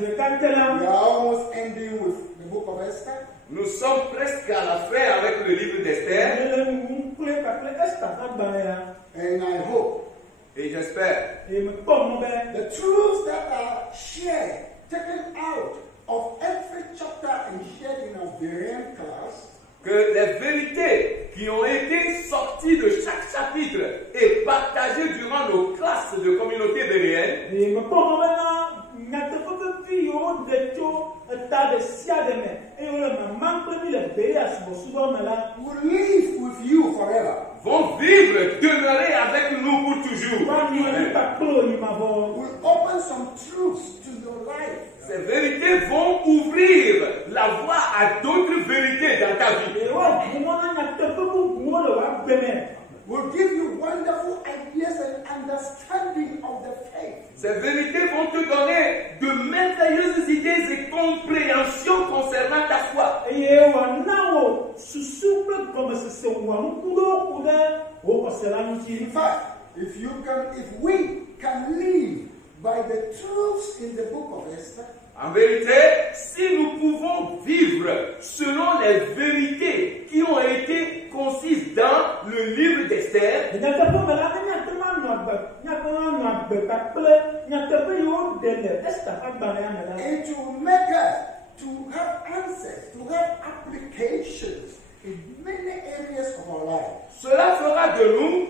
We are almost ending with the book of Esther. Nous sommes presque à la fin avec le livre d'Esther. And I hope Et j'espère the truths that are shared, taken out of every chapter and shared in our Berean class, que les vérités qui ont été sorties de chaque chapitre et partagées durant nos classes de communauté béréenne will live with you forever. vont vivre, demeurer avec nous pour toujours. Will open some truths to your life. Ces vérités vont ouvrir la voie à d'autres vérités dans ta vie. Will give you wonderful ideas and understanding of the faith. Ces vérités vont te donner de merveilleuses idées et compréhensions concernant ta foi. In fact, if we can live by the truths in the book of Esther, en vérité, si nous pouvons vivre selon les vérités qui ont été concises dans le livre d'Esther, it will make us to have answers, to have applications in many areas of our life. cela fera de nous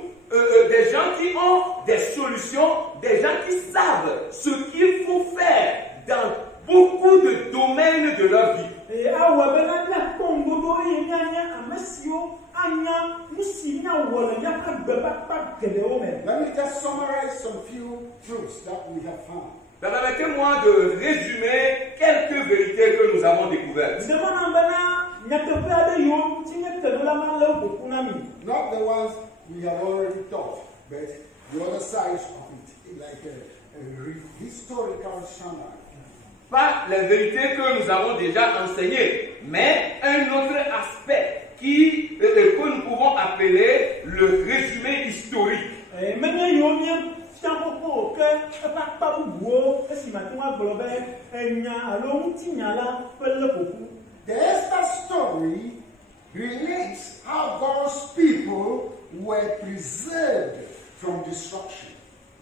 des gens qui ont des solutions, des gens qui savent ce qu'il faut faire dans beaucoup de domaines de leur vie. Let me just summarize some few truths that we have found. Permettez-moi de résumer quelques vérités que nous avons découvertes. Not the ones we have already taught, but the other sides of it, like a historical summary. Pas les vérités que nous avons déjà enseignées, mais un autre aspect que nous pouvons appeler le résumé historique. The Esther story relates how God's people were preserved from destruction.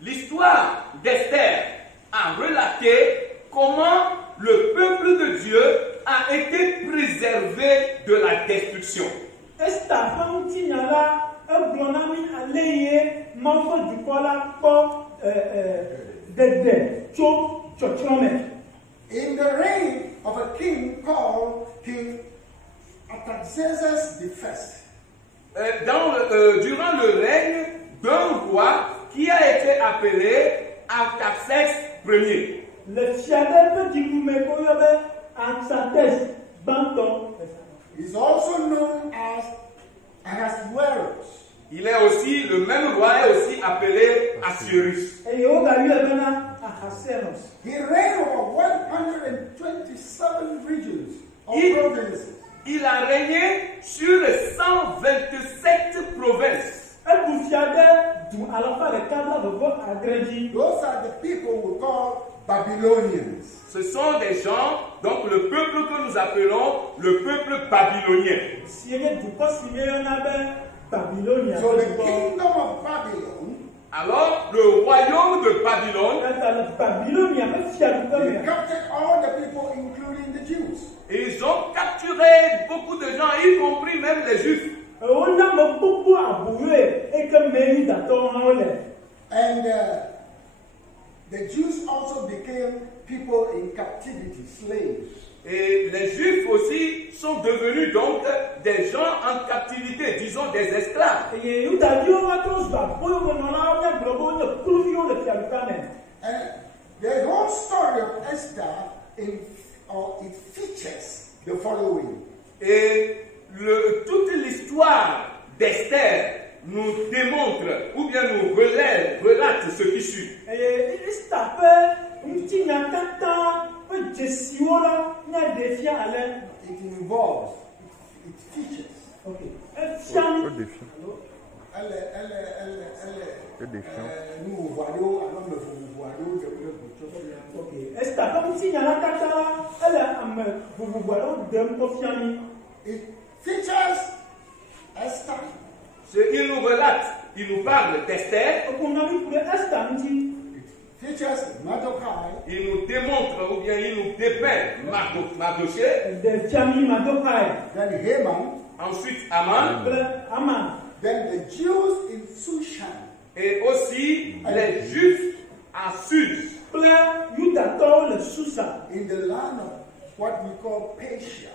L'histoire d'Esther a relaté comment le peuple de Dieu a été préservé de la destruction. In the reign of a king called King Artaxerxes I, Durant le règne d'un roi qui a été appelé Artaxerxes Ier. is also known as Ahasuerus. Il est aussi, le même roi est aussi appelé Assuérus. He reigned over 127 regions or provinces. Il a régné sur 127 provinces. Those are the people we call Babylonians. Ce sont des gens, donc le peuple que nous appelons le peuple babylonien. So the kingdom of Babylon, Alors, le royaume de Babylone, they captured all the people, including the Jews. ils ont capturé beaucoup de gens, y compris même les Juifs. And the Jews also became people in captivity, slaves. Et les Juifs aussi sont devenus donc des gens en captivité, disons des esclaves. And the whole story of Esther, it features the following. Et toute l'histoire d'Esther nous démontre, ou bien nous relate ce qui suit. It involves, it features. Nous voyons, alors nous voyons Ok. Esther, comme si il y a la katara, elle a vous voilà d'un confiant. It features Esther, Il nous relate, il nous parle d'Esther, On a vu pour Esther, on dit. it features Mordecai, il nous démontre ou bien il nous dépeint Mardoché, De famille Madokai, then Haman, ensuite Aman, Aman. then the Jews in Shushan, et aussi les Juifs à Sud, Plein Yudator le Sousa. in the land of what we call Persia.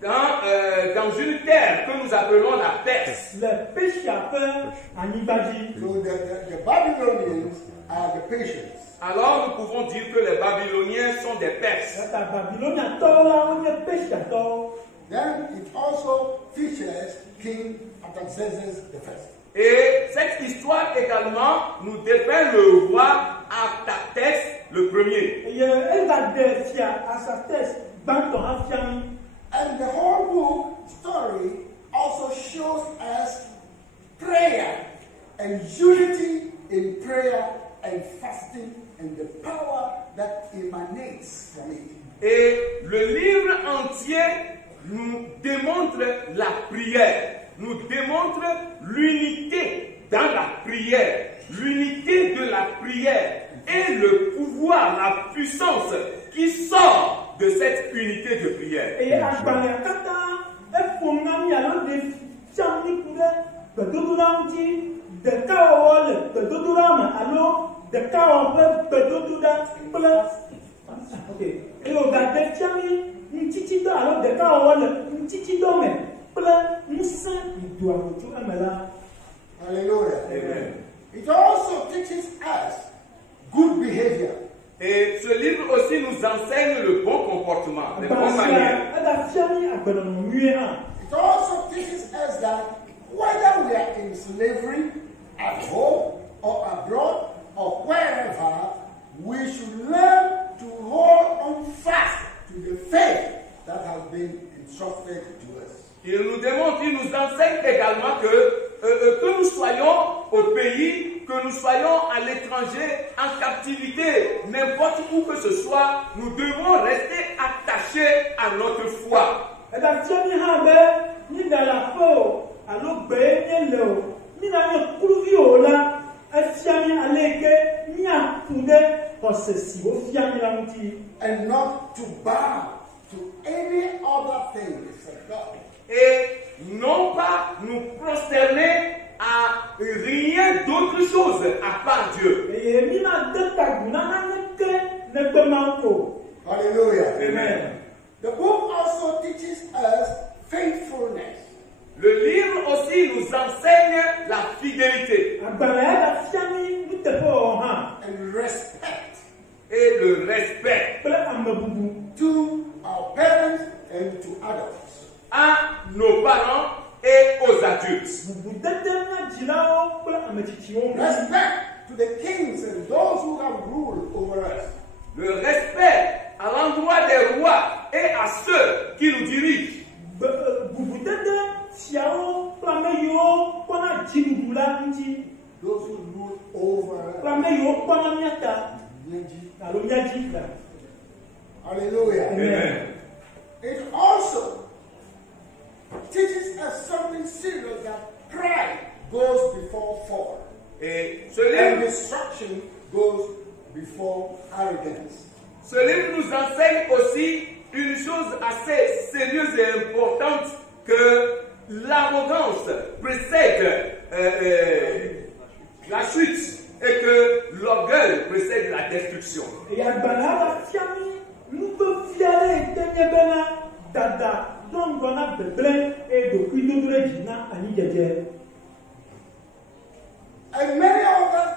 dans une terre que nous appelons la Perse. Le péchateur à Nibadi. So the Babylonians are the Persians. Alors nous pouvons dire que les Babyloniens sont des Perses. La Babylone a tort là, on est péchateur. Then it also features King Artaxerxes I. Et cette histoire également nous dépeint le roi Artaxerxès le premier. Et elle va défier à sa tête, dans ton ancien. And the whole book story also shows us prayer and unity in prayer and fasting and the power that emanates from it. Et le livre entier nous démontre la prière, nous démontre l'unité dans la prière, l'unité de la prière et le pouvoir, la puissance qui sort de cette unité de prière. Et à Banakata, elle fournit alors des champs de Dodolamti, de Kaawal, de Dodolam, alors de Kaawal, de Dododa, ok. Et au gars de Tiami, une petite alors de Kaawal, une petite domaine, plein, nous saint, il doit tout là. Hallelujah. Amen. It also teaches us good behavior. Et ce livre aussi nous enseigne le bon comportement, les bonnes manières. It also teaches us that whether we are in slavery, at home, or abroad, or wherever, we should learn to hold on fast to the faith that has been entrusted to us. Il nous démontre, il nous enseigne également que nous soyons au pays, que nous soyons à l'étranger, en captivité, n'importe où que ce soit, nous devons rester attachés à notre foi. And not to bow to any other thing except God. Et non pas nous prosterner à rien d'autre chose à part Dieu. Hallelujah. Amen. The book also teaches us faithfulness. Le livre aussi nous enseigne la fidélité And respect et le respect to our parents and to others. à nos parents et aux adultes. Respect to the kings and those who have ruled over us. Le respect à l'endroit des rois et à ceux qui nous dirigent. Those who rule over Hallelujah. Amen. It also teaches us something serious, that pride goes before fall. Et ce And livre, destruction goes before arrogance. ce livre nous enseigne aussi une chose assez sérieuse et importante, que l'arrogance précède la chute et que l'orgueil précède la destruction. And many other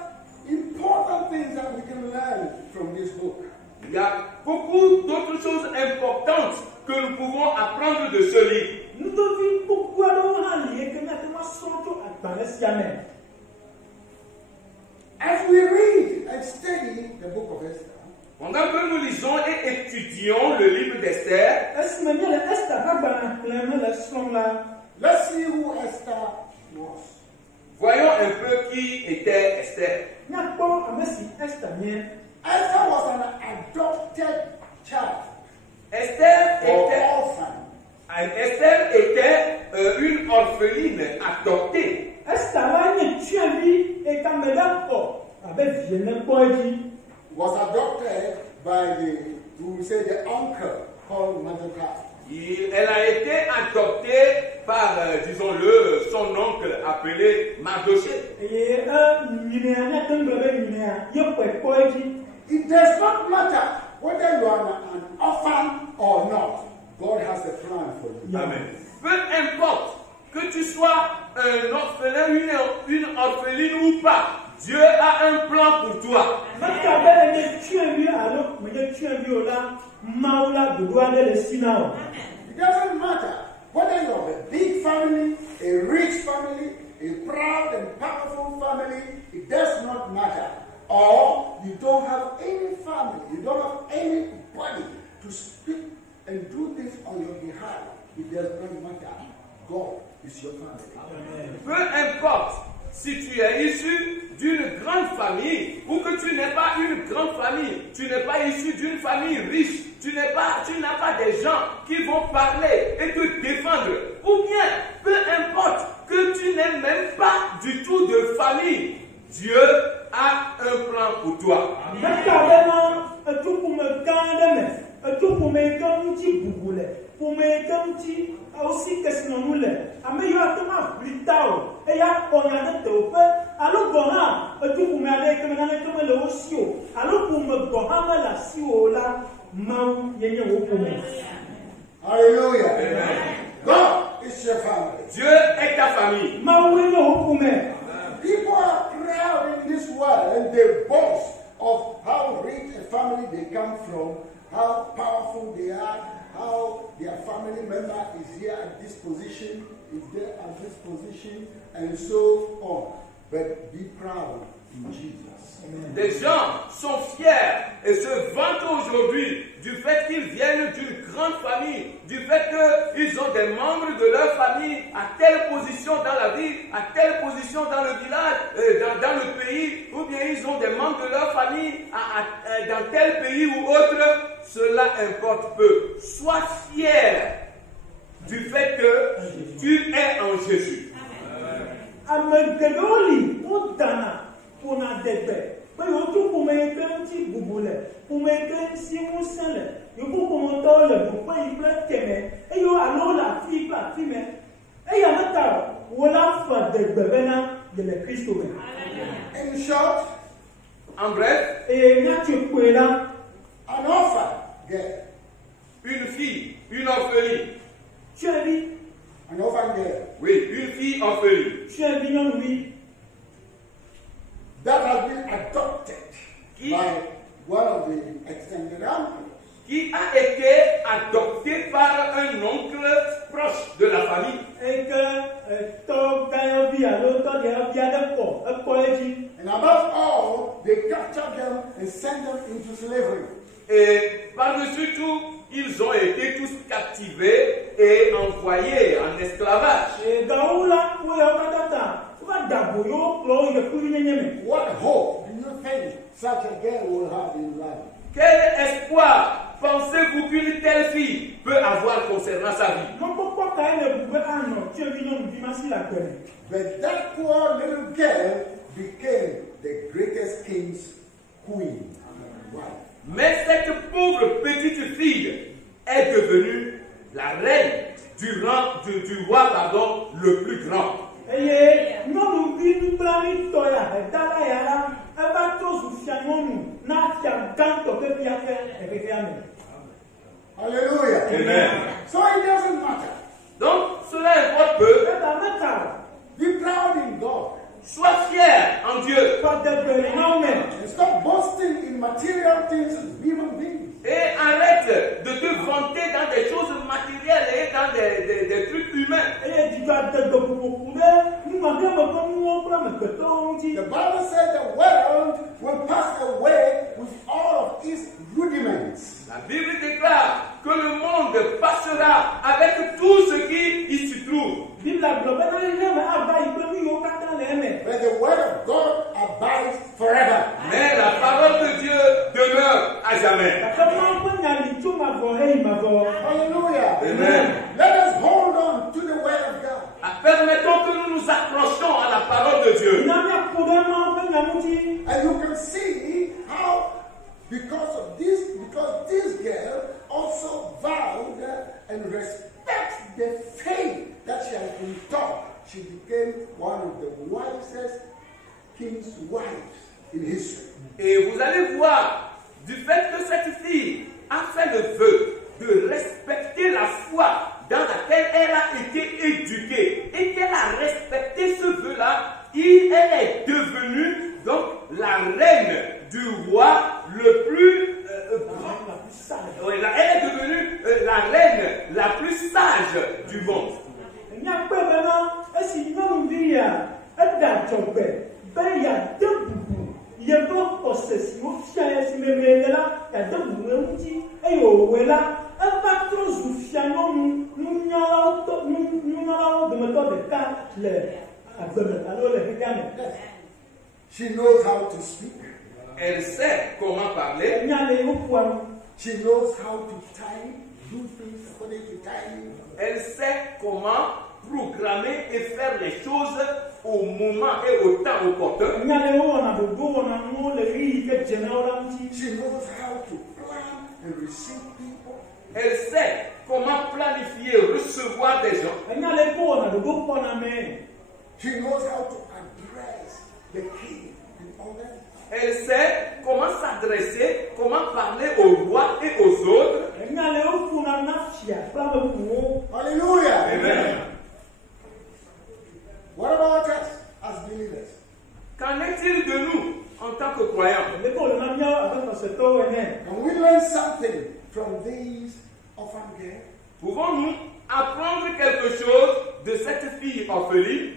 important things that we can learn from this book. Il y a beaucoup d'autres choses importantes que nous pouvons apprendre de ce livre. As we read and study the book of Esther, Pendant que nous lisons et étudions le livre d'Esther, let's see who Esther was. voyons un peu qui était Esther. Esther was an adopted child Esther or était, orphan. une orpheline adoptée. Was adopted by the uncle called Mordecai. Elle a été adoptée par, disons-le, son oncle appelé Mardochée. It does not matter whether you are an orphan or not. God has a plan for you. Amen. Peu importe que tu sois un orphelin, une orpheline ou pas, Dieu a un plan pour toi. It doesn't matter whether you have a big family, a rich family, a proud and powerful family. It does not matter. Or you don't have any family, you don't have anybody to speak and do this on your behalf. It does not matter. God is your family. Peu importe si tu es issu d'une grande famille ou que tu n'es pas une grande famille, tu n'es pas issu d'une famille riche, tu n'as pas des gens qui vont parler et te défendre, ou bien peu importe que tu n'aies même pas du tout de famille, Dieu a un plan pour toi. Hallelujah. Amen. God is your family. Dieu est ta famille. People are proud in this world and they boast of how rich a family they come from, how powerful they are, how their family member is here at this position, is there at this position, and so on. But be proud in Jesus. Des gens sont fiers et se vantent aujourd'hui du fait qu'ils viennent d'une grande famille, du fait qu'ils ont des membres de leur famille à telle position dans la vie, à telle position dans le village, dans le pays, ou bien ils ont des membres de leur famille dans tel pays ou autre. Cela importe peu. Sois fier du fait que tu es en Jésus. In short, En bref, an orphan girl, une fille, une orpheline. an orphan girl Oui, une fille orpheline. that has been adopted Qui, by one of the extended uncles. qui a été adoptée par un oncle proche de la famille. And above all, they captured them and sent them into slavery. Et par-dessus tout, ils ont été tous captivés et envoyés en esclavage. What hope do you think such a girl will have in life? Quel espoir pensez-vous qu'une telle fille peut avoir concernant sa vie? But that poor little girl became the greatest king's queen. Wow. Mais cette pauvre petite fille est devenue la reine du roi le plus grand. Hallelujah. Amen. So it doesn't matter. Donc, cela importe peu. Be proud in God. Sois fier en Dieu. And stop boasting in material things of human beings. Et arrête de te vanter dans des choses matérielles et dans des trucs humains. The Bible said the world will pass away with all of its rudiments. La Bible déclare que le monde passera avec tout ce qui y se trouve. But the word of God abides forever. Mais la parole de Dieu Hallelujah. Amen. Let us hold on to the word of God. Permettons que nous nous accrochions à la parole de Dieu. And you can see how, because this girl also vowed and respects the faith that she has been taught. She became one of the wisest king's wives in history. Et vous allez voir, du fait que cette fille a fait le vœu de respecter la foi dans laquelle elle a été éduquée et qu'elle a respecté ce vœu-là, elle est devenue donc la reine du roi le plus elle est devenue la reine la plus sage du monde. She knows how to speak. Elle sait comment parler. She knows how to do things according to timing. Elle sait comment programmer et faire les choses au moment et au temps opportun. She knows how to plan and receive people. Elle sait comment planifier, recevoir des gens. She knows how to address the king and all that. Elle sait comment s'adresser, comment parler aux rois et aux autres. Hallelujah. Amen. What about us as believers? Qu'en est-il de nous en tant que croyants? Can we learn something from these orphan girls? Pouvons-nous apprendre quelque chose de cette fille orpheline?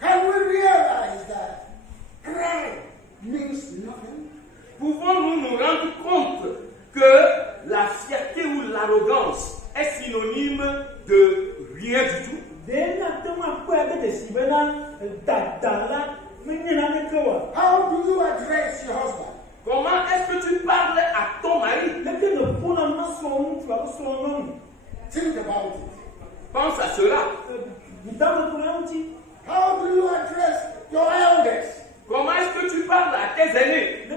Can we realize that pride means nothing? Pouvons-nous nous rendre compte que la fierté ou l'arrogance est synonyme de rien du tout? How do you address your husband? Comment est-ce que tu parles à ton mari? Think about it. Pense à cela. How do you address your elders? Comment est-ce que tu parles à tes aînés? The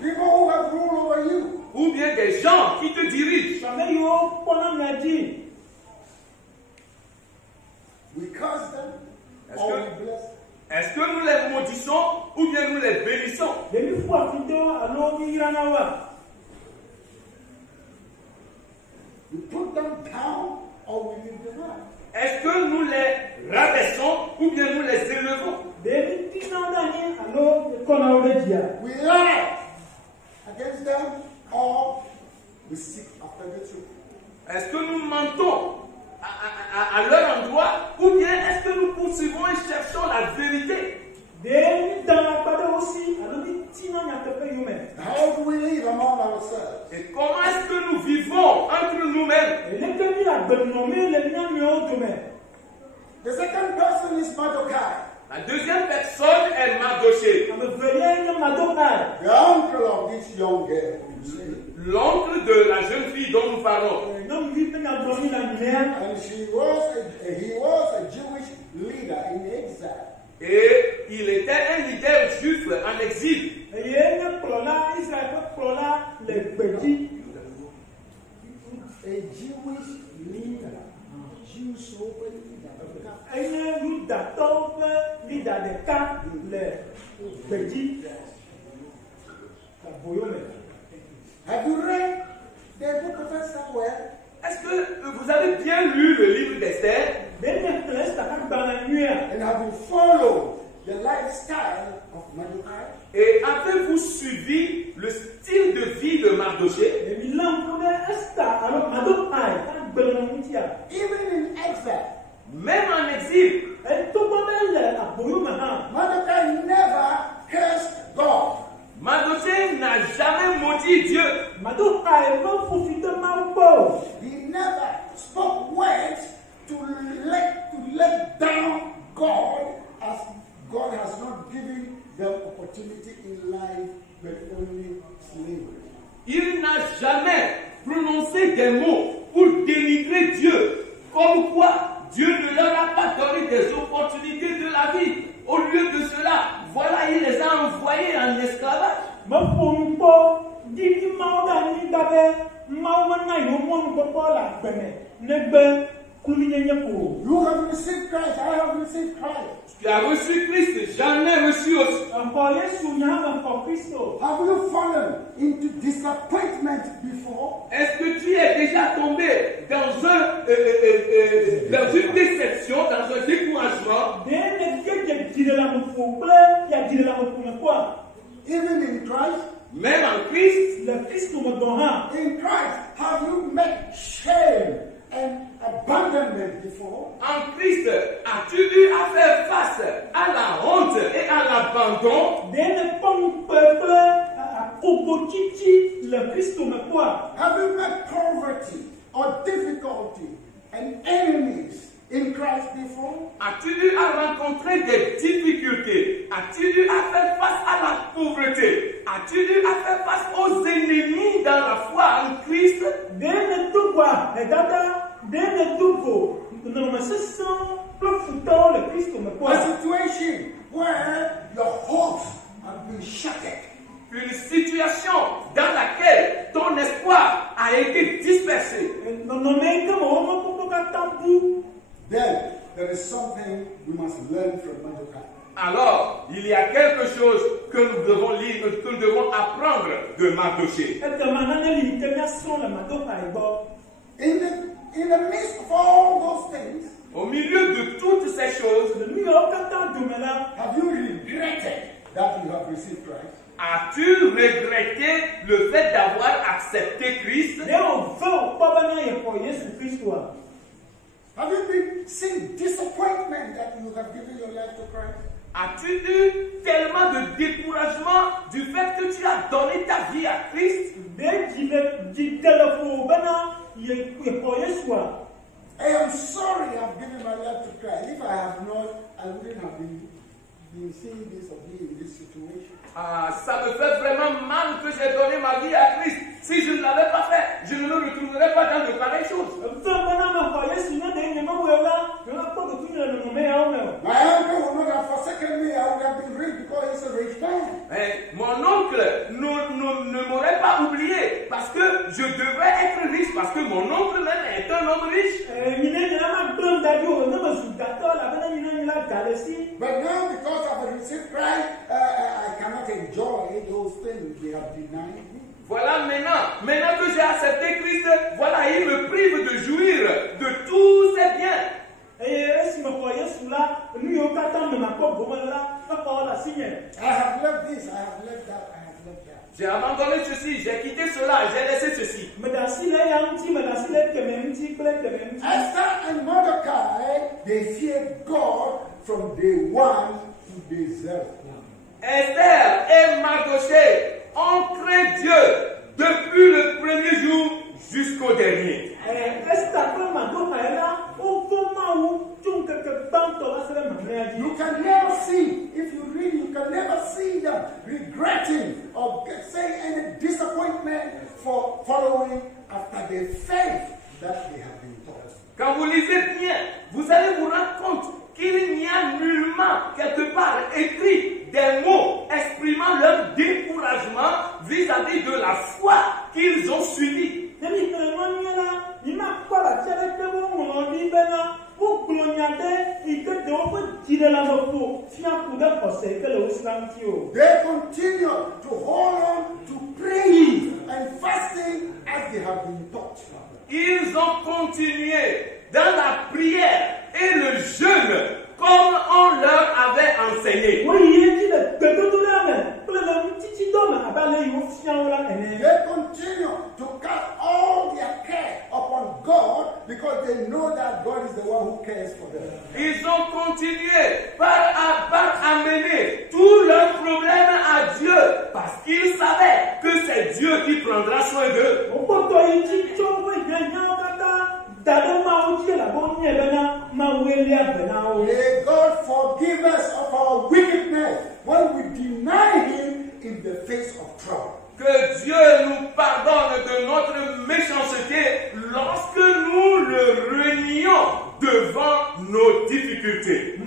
people who have rule over you. Ou bien des gens qui te dirigent? We curse them or we bless them. Est-ce que nous les maudissons ou bien nous les bénissons? We put them down or we lift them up. Est-ce que nous les rabaissons ou bien nous les élevons? We lie against them or we seek after the truth. Est-ce que nous mentons à leur endroit ou bien est-ce que nous poursuivons et cherchons la vérité? How do we live among ourselves? Et comment est-ce que nous vivons entre nous-mêmes? The second person is Mardochai, La deuxième personne est Mardoché, the uncle of this young girl. You see? l'oncle de la jeune fille dont nous parlons. And he was a Jewish leader in exile. Et il était un leader juif en exil. A Jewish leader. Jewish Have you read the book of Esther? Est-ce que vous avez bien lu le livre d'Esther? And have you followed the lifestyle of Mordecai? Et avez-vous suivi le style de vie de Mardoché? Even in exile, même en exil, Mordecai never cursed God. Mardoché n'a jamais maudit Dieu. He never spoke words to let down God, as God has not given the opportunity in life but only slavery. Il n'a jamais prononcé des mots pour dénigrer Dieu. Comme quoi, Dieu ne leur a pas donné des opportunités de la vie. Au lieu de cela, voilà, il les a envoyés en esclavage. You have received Christ, I have received Christ. Tu as reçu Christ, j'en ai reçu aussi. Have you fallen into disappointment before? Est-ce que tu es déjà tombé dans une déception, dans un découragement? Even in Christ? Même en Christ? In Christ, have you met shame and abandonment before? En Christ, as-tu eu à faire face à la honte et à l'abandon? Have you met poverty or difficulty and enemies in Christ before? As-tu eu à rencontrer des difficultés? As-tu eu à faire face à la pauvreté? As-tu eu à faire face aux ennemis dans la foi en Christ? A situation where your hopes have been shattered. Une situation dans laquelle ton espoir a été dispersé. Then there is something we must learn from Mordecai. Alors, il y a quelque chose que nous devons lire, que nous devons apprendre de Mardoché. In the midst of all those things, Au milieu de toutes ces choses, have you regretted that you have received Christ? as-tu regretté le fait d'avoir accepté Christ? Have you been seeing disappointment that you have given your life to Christ? As-tu eu tellement de découragement du fait que tu as donné ta vie à Christ? I am sorry I've given my life to Christ. If I have not, I wouldn't have been seeing this or being in this situation. Ah, ça me fait vraiment mal que j'ai donné ma vie à Christ. Si je ne l'avais pas fait, je ne me retrouverais pas dans de pareilles choses. My uncle would not have forsaken me. I would have been rich because he's a rich man. Mais mon oncle ne m'aurait pas oublié parce que je devrais être riche, parce que mon oncle même est un homme riche. But now, because I've received Christ, I cannot enjoy those things they have denied me. Voilà, maintenant que j'ai accepté Christ, voilà, il me prive de jouir de tous ses biens. I have left this, I have left that, I have left that. J'ai abandonné ceci, j'ai quitté cela, j'ai laissé ceci. Esther and Mordecai, they feared God from day one to day zero. Esther et Mardoché ont craint Dieu depuis le premier jour jusqu'au dernier. You can never see, if you read, you can never see them regretting or saying any disappointment for following after the faith that they have been taught. Quand vous lisez bien, vous allez vous rendre compte qu'il n'y a nullement quelque part écrit des mots exprimant leur découragement vis-à-vis de la foi qu'ils ont suivie. They continue to hold on to praying and fasting as they have been taught. Ils ont continué dans la prière et le jeûne comme on leur avait enseigné. They continue to cast all their care upon God because they know that God is the one who cares for them. Ils ont continué par amener tous leurs problèmes à Dieu parce qu'ils savaient que c'est Dieu qui prendra soin d'eux. May God forgive us of our wickedness when we of trouble. Que Dieu nous pardonne de notre méchanceté lorsque nous le renions devant nos difficultés.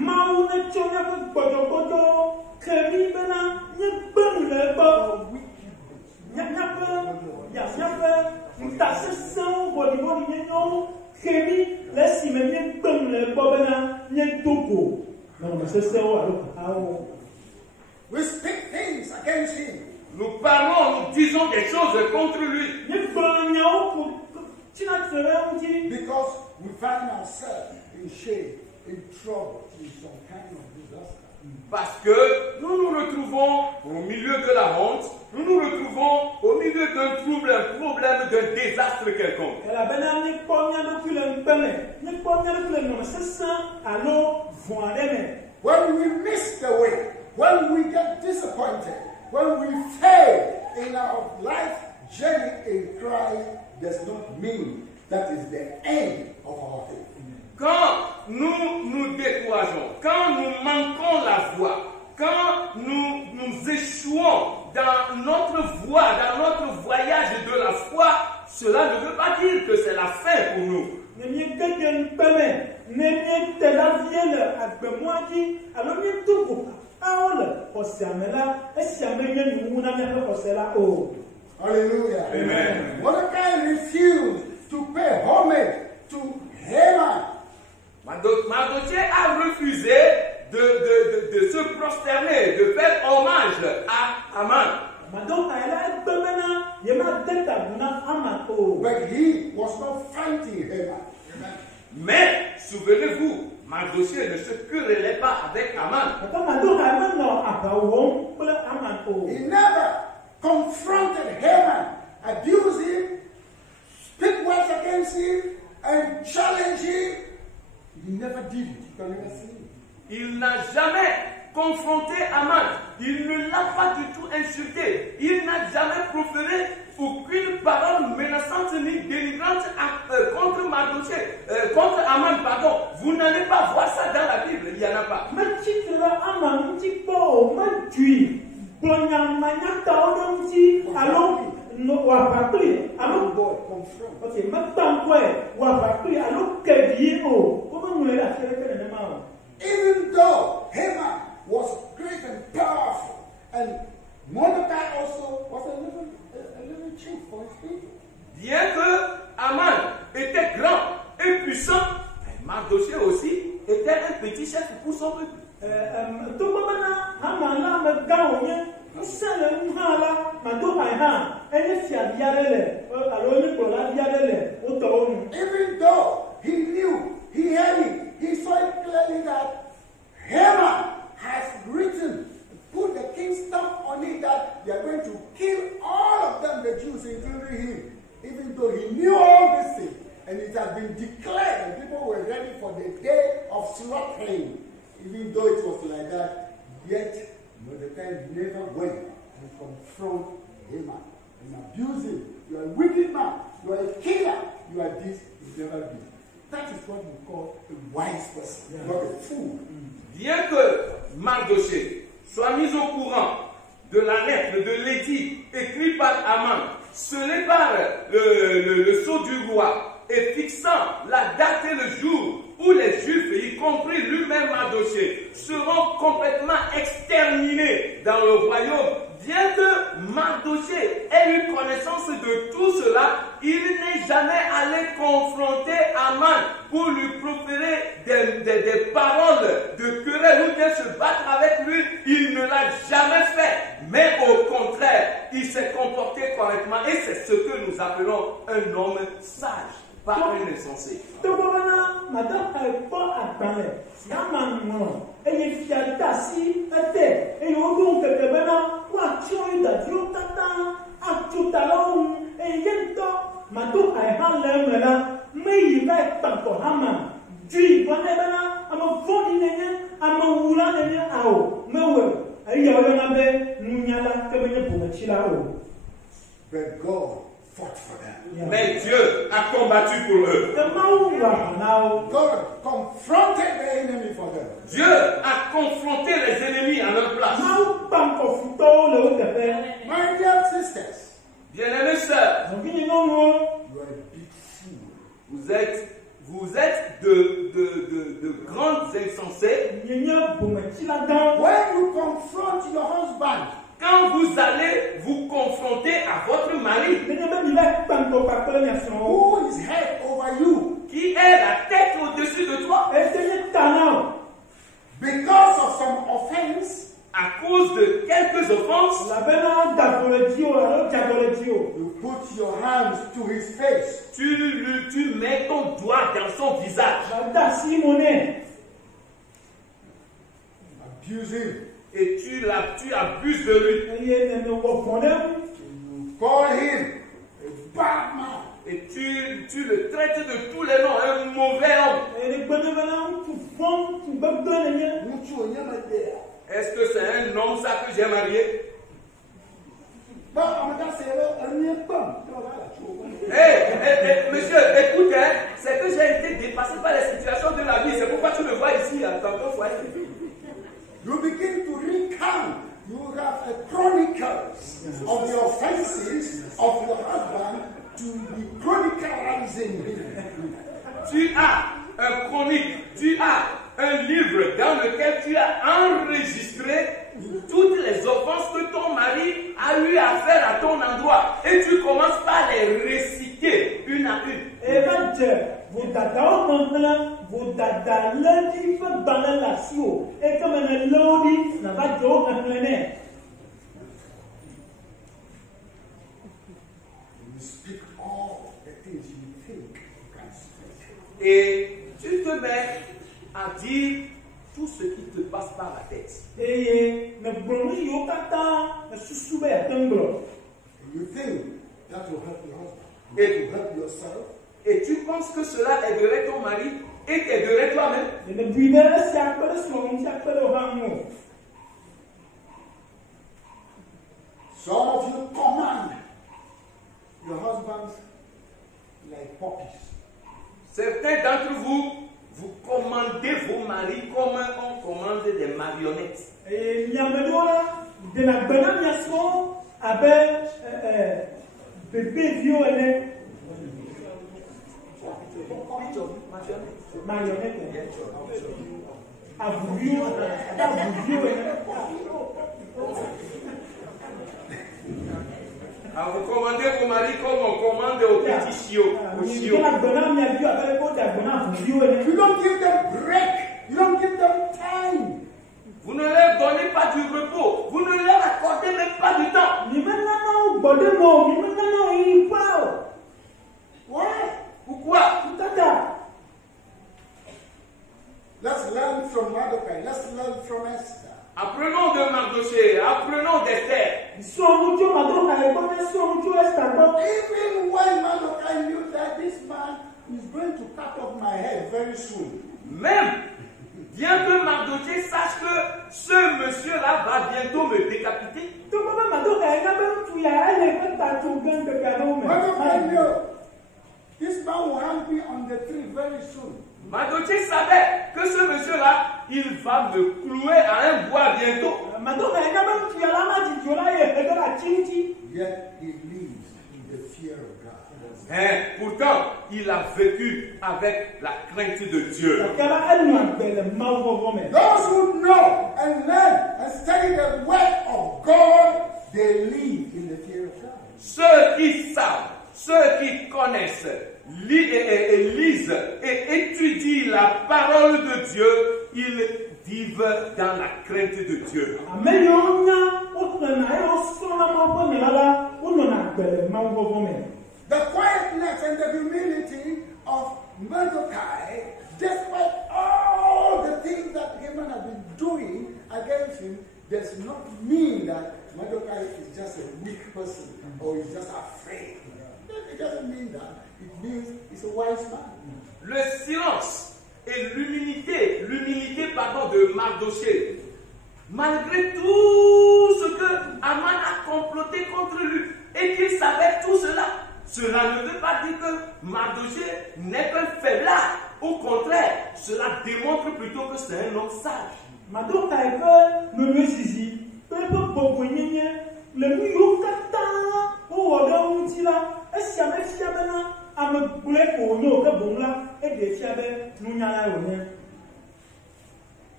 We speak things against him. Nous parlons, nous disons des choses contre lui. Because we find ourselves in shame, in trouble, in some kind of disaster. Parce que nous nous retrouvons au milieu de la honte, nous nous retrouvons au milieu d'un trouble, un problème, d'un désastre quelconque. When we miss the way, when we get disappointed, when we fail in our life journey in Christ, does not mean that is the end of our faith. Quand nous nous décourageons, quand nous manquons la voie, quand nous échouons dans notre voie, dans notre voyage de la foi, cela ne veut pas dire que c'est la fin pour nous. Hallelujah. Amen. Mordecai refused to pay homage to Haman. Mardochée a refusé de se prosterner, de faire hommage à Haman. But he was not fighting Haman. Mais, souvenez-vous, Mardochée ne se querellait pas avec Haman. He never confronted Haman, abused him, speak words against him, and challenged him. He never did it. You can never see it. Il n'a jamais confronté Haman. Il ne l'a pas du tout insulté. Il n'a jamais proféré aucune parole menaçante ni dénigrante contre Mardochée, contre Haman, pardon. Vous n'allez pas voir ça dans la Bible. Il n'y en a pas. Even though Haman was great and powerful, and Mordecai also was a little chief for his people. Bien que Haman était grand et puissant, Mardochée aussi était un petit chef pour son peuple. Even though he knew, he heard it, he saw it clearly that Haman has written, put the king's stamp on it that they are going to kill all of them, the Jews, including him. Even though he knew all these things, and it had been declared, and people were ready for the day of slaughtering. Even though it was like that, yet Mordecai never went and confronted Haman and abused him. You are a wicked man, you are a killer, you are this, you never did. That is what we call a wise person, not a fool. Bien que Mardochée soit mis au courant de la lettre, de l'édit écrit par Haman, scellé par le sceau du roi et fixant la date et le jour où les Juifs, y compris lui-même Mardochée, seront complètement exterminés dans le royaume. Bien que Mardochée ait eu connaissance de tout cela, il n'est jamais allé confronter Haman pour lui proférer des paroles de querelle ou bien se battre avec lui. Il ne l'a jamais fait. Mais au contraire, il s'est comporté correctement et c'est ce que nous appelons un homme sage. Pas un insensé. But God fought for them. Mais Dieu a combattu pour eux. God confronted the enemy for them. Dieu a confronté les ennemis à leur place. My dear when you confront your husband, quand vous allez vous confronter à votre mari, who is head over you, qui est la tête au-dessus de toi, because of some offense, à cause de quelques offenses, you put your hands to his face. tu mets ton doigt dans son visage Abuse him. et tu abuses de lui. You call him a bad man. Et tu le traites de tous les noms, un mauvais homme. Est-ce que c'est un homme ça que j'ai marié? Monsieur, écoute, hein, c'est que j'ai été dépassé par les situations de la vie. C'est pourquoi tu me vois ici, à tantôt fois. You begin to recount. You have a chronicles of the offenses of your husband to be chronicalizing him. Tu as un chronique, tu as un livre dans lequel tu as enregistré toutes les offenses que ton mari a eu à faire à ton endroit. Et tu commences par les réciter une à une. Et tu te mets à dire tout ce qui te passe par la tête. You think that will help your husband, it will help yourself. Et tu penses que cela aiderait ton mari et t'aiderait toi-même. Some of you command your husbands like puppies. Certains d'entre vous, vous commandez vos maris comme on commande des marionnettes. Vous commandez vos maris comme on commande aux petits chiots. You don't give them break. You don't give them time. Vous ne leur donnez pas du repos. Vous ne leur accordez même pas du temps. Why? Pourquoi? Let's learn from Mordecai. Let's learn from Esther. Apprenons de Mardochée, apprenons d'Esther. Even when Mordecai knew that this man is going to cut off my head very soon. Même, bien que Mardochée sache que ce monsieur-là va bientôt me décapiter. Mordecai knew this man will hang me on the tree very soon. Mardochée savait que ce monsieur-là, il va me clouer à un bois bientôt. Yet he lives in the fear of God. Pourtant, il a vécu avec la crainte de Dieu. Those who know and learn and study the word of God, they live in the fear of God. Ceux qui savent, ceux qui connaissent, lisent et étudient la parole de Dieu, ils vivent dans la crainte de Dieu. The quietness and the humility of Mordecai, despite all the things that Haman has been doing against him, does not mean that Mordecai is just a weak person or is just afraid. It doesn't mean that. It means he's a wise man. Le silence et l'humilité de Mardochée, malgré tout ce que Haman a comploté contre lui et qu'il savait tout cela, cela ne veut pas dire que Mardochée n'est qu'un faiblard. Au contraire, cela démontre plutôt que c'est un homme sage.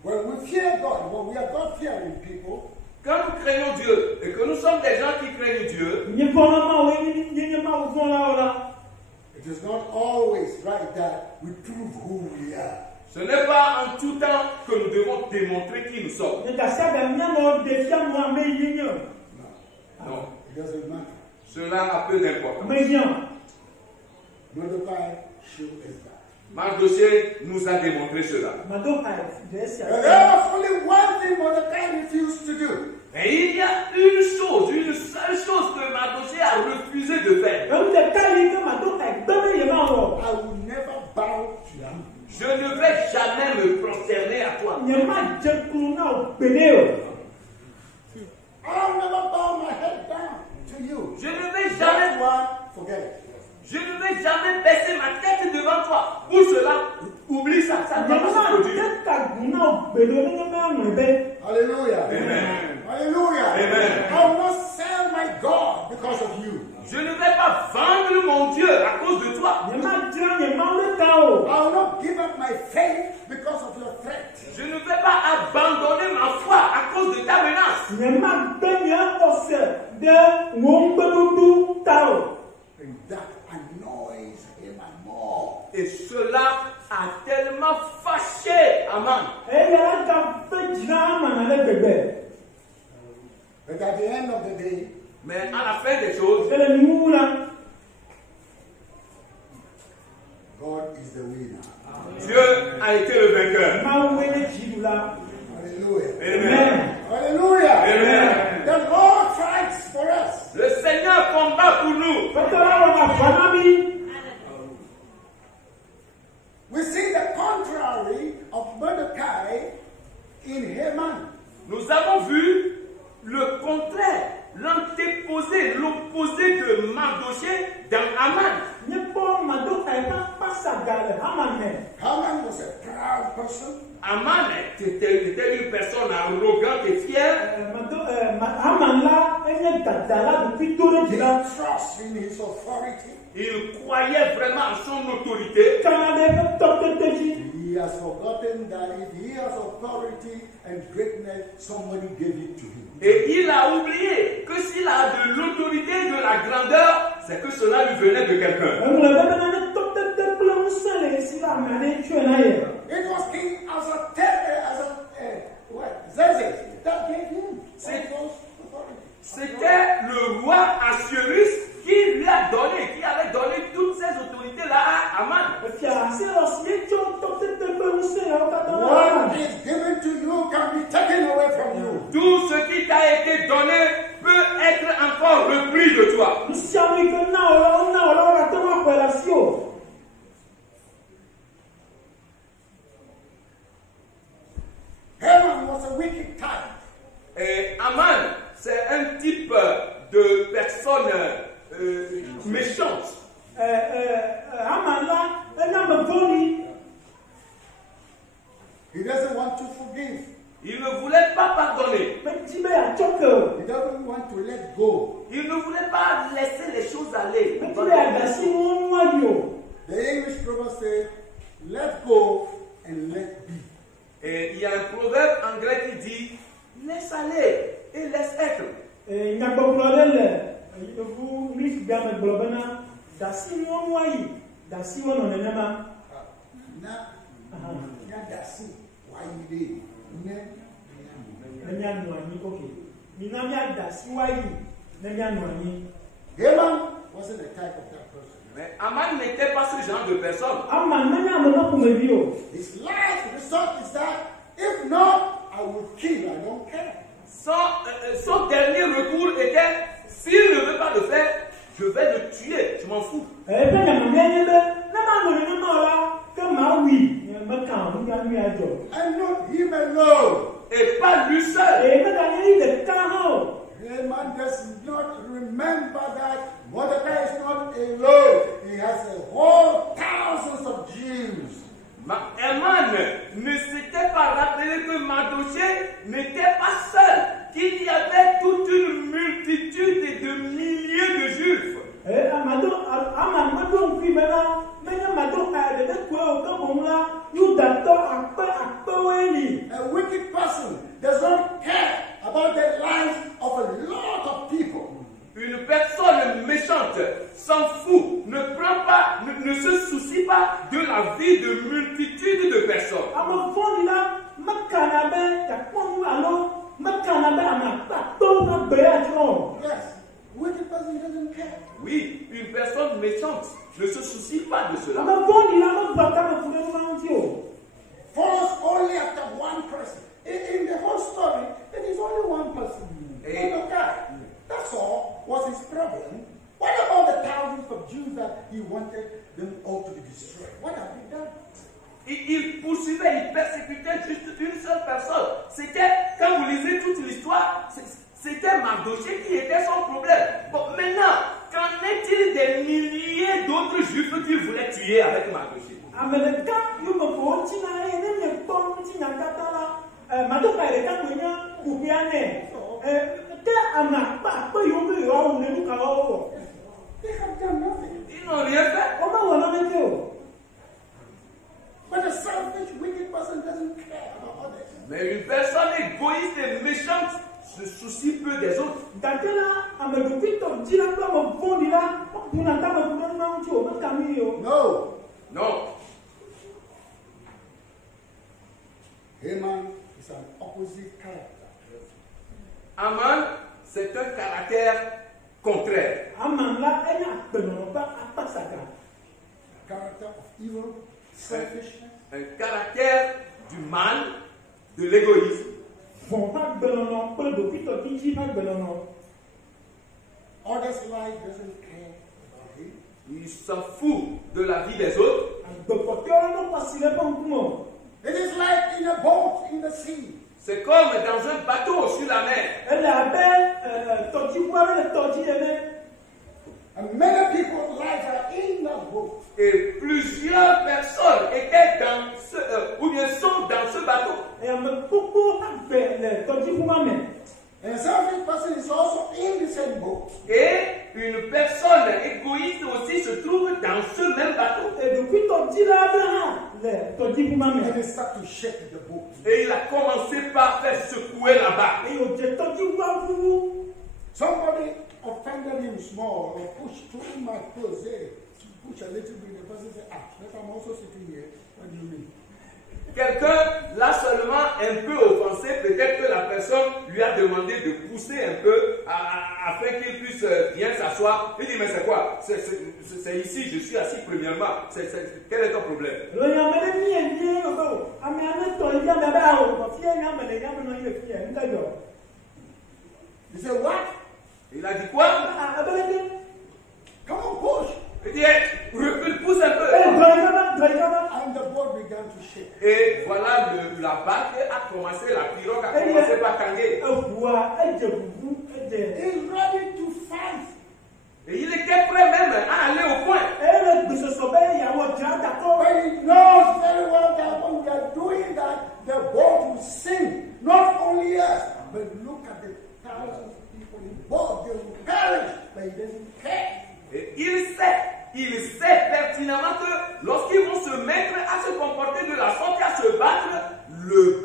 When When we fear God, when we are God-fearing people, quand nous craignons Dieu et que nous sommes des gens qui craignent Dieu, it is not always right that we prove who we are. ce n'est pas en tout temps que nous devons démontrer qui nous sommes. No, Non, it doesn't matter. cela a peu d'importance. Mordecai showed us that. Mardochée nous a démontré cela. But there was only one thing Mordecai refused to do. Et il y a une seule chose que Mardochée a refusé de faire. I will never bow to you. Je ne vais jamais me prosterner à toi. I'll never bow my head down to you. Je ne vais jamais, Forget it. je ne vais jamais baisser ma tête devant toi. Pour cela, oublie ça. Ça ne va pas se produire. Hallelujah. Amen. Hallelujah. Amen. I will not sell my God because of you. Je ne vais pas vendre mon Dieu à cause de toi. I will not give up my faith because of your threat. Je ne vais pas abandonner ma foi à cause de ta menace. And that annoys him more. Et cela a tellement fâché Aman. But at the end of the day, Mais à la fin des choses, God is the winner. Dieu a été le vainqueur. Hallelujah. Amen. Hallelujah. Amen. The Lord fights for us. Le Seigneur combat pour nous. We see the contrary of Mordecai in Haman. Nous avons vu le contraire, l'antéposé, l'opposé de Mardochée dans Aman. Haman was a proud person. Aman était une personne arrogante et fière. He trusts in his authority. Il croyait vraiment en son autorité. He has forgotten that if he has authority and greatness, somebody gave it to him. Et il a oublié que s'il a de l'autorité, de la grandeur, c'est que cela lui venait de quelqu'un. It was King Xerxes that gave him those authority. C'était le roi Assuérus qui lui a donné, qui avait donné toutes ces autorités-là à Aman. What is given to you can be taken away from you. Tout ce qui t'a été donné peut être encore repris de toi. Haman was a wicked type. Et Aman, c'est un type de personne méchante. He doesn't want to forgive. Il ne voulait pas pardonner. He doesn't want to let go. Il ne voulait pas laisser les choses aller. The English proverb says, let go and let be. Et il y a un proverbe anglais qui dit laisse aller et laisse être. Haman wasn't the type of that person. Mais Aman n'était pas ce genre de personne. His last resort is that if not, I will kill. I don't care. Son dernier recours était s'il ne veut pas le faire, je vais le tuer, je m'en fous. And not him alone. Et pas lui seul. Haman does not remember that Mordecai is not alone. He has a whole thousands of Jews. Haman ne s'était pas rappelé que Mardochée n'était pas seul, qu'il y avait toute une multitude et de milliers de Juifs. A wicked méchante s'en fout, ne prend pas, ne se soucie pas de la vie de multitudes de personnes. Yes. Wicked person doesn't care. Oui, une personne méchante ne se soucie pas de cela. Follows only after one person. In the whole story, it is only one person. And the guy. That's all was his problem. What about the thousands of Jews that he wanted them all to be destroyed? What have they done? Il poursuivait, il persécutait juste une seule personne. C'était, quand vous lisez toute l'histoire, c'était Mardochée qui était son problème. Bon, maintenant, qu'en est-il des milliers d'autres juifs qu'il voulait tuer avec Mardochée? They have done nothing. Ils n'ont rien fait. But a selfish, wicked person doesn't care about others. Mais une personne égoïste et méchante se soucie peu des autres. No. Non. Haman is an opposite character. Aman, c'est un caractère contraire. Character of evil, selfishness. Un caractère du mal, de l'égoïsme. Others' life doesn't care about him. Il s'en fout de la vie des autres. It is like in a boat in the sea. C'est comme dans un bateau sur la mer. And many people's lives are in that boat. Et plusieurs personnes étaient dans ce, ou bien sont dans ce bateau. And a selfish person is also in the same boat. Et une personne égoïste aussi se trouve dans ce même bateau. And they start to shake the boat. Et il a commencé par faire secouer la barque. Somebody offended him small or pushed too much close there. Push a little bit, the person said, but I'm also sitting here. What do you mean? Quelqu'un l'a seulement un peu offensé, peut-être que la personne lui a demandé de pousser un peu afin qu'il puisse bien s'asseoir. Il dit, mais c'est quoi? C'est ici, je suis assis premièrement. Quel est ton problème? He said, what? Il a dit quoi? Come on, push. Il dit, recule, pousse un peu. And the boat began to shake. Et voilà, la barque a commencé, la pirogue a commencé par tanguer. He's ready to fight. Et il était prêt même à aller au point. But he knows very well that when we are doing that, the boat will sink. Not only us, but look at the thousands of people in boat. They will perish, but he doesn't care. Et il sait pertinemment que lorsqu'ils vont se mettre à se comporter de la sorte, à se battre,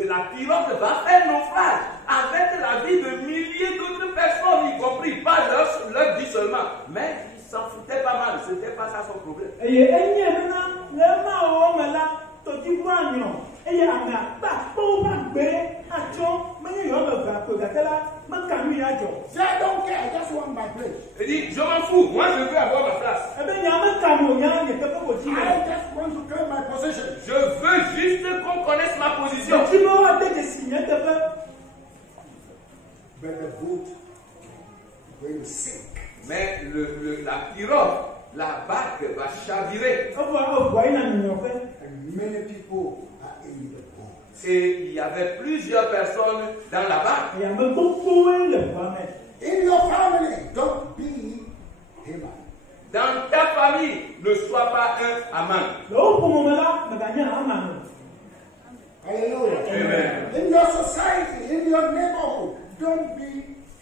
la pirogue va faire naufrage avec la vie de milliers d'autres personnes, y compris pas leur vie seulement. Mais il s'en foutait pas mal, c'était pas ça son problème. Say, I don't care, I just want my place. Il dit, je m'en fous, moi je veux avoir ma place. I just want to claim my position. Je veux juste qu'on connaisse ma position. But the boat will sink. Mais la pirogue, la barque va chavirer. And many people are in the boat. Et il y avait plusieurs personnes dans la barque. In your family, don't be Haman. Dans ta famille, ne sois pas un Aman. Hallelujah. Amen. In your society, in your neighborhood, don't be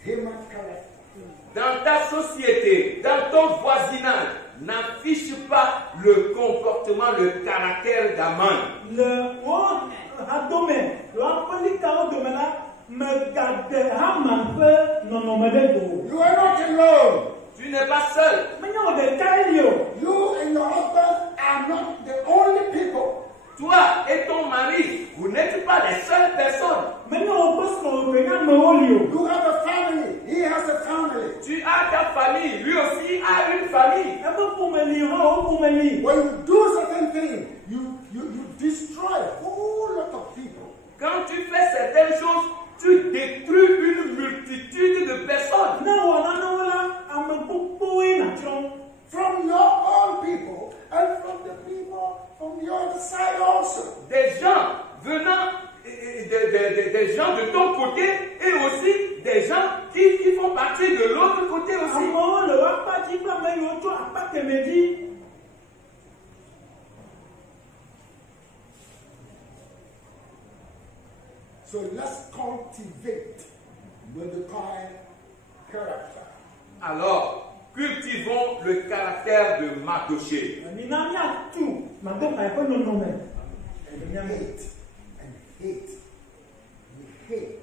Haman character. Dans ta société, dans ton voisinage, n'affiche pas le comportement, le caractère d'Aman. You are not alone. Tu Tu n'es pas seul. Maintenant, on est calio. You and your husband are not the only people. Toi et ton mari, vous n'êtes pas les seules personnes. Maintenant, on pense qu'on regarde Maolio. You have a family. He has a family. Tu as ta famille, lui aussi a une famille. Un peu pour me lire, pour me lire. When you do certain things, you destroy a whole lot of people. Quand tu fais certaines choses, tu détruis une multitude de personnes. Non, on a là, à me couper naturellement. From your own people and from the people from the other side also. Des gens venant, des gens de ton côté et aussi des gens qui font partie de l'autre côté aussi. Amon, le wapa dit pas mais l'autre a pas que me dit. So let's cultivate Mordecai's character. Alors, cultivons le caractère de Mardochée. Minami a tout. Maintenant, il faut nous nommer. And hate. We hate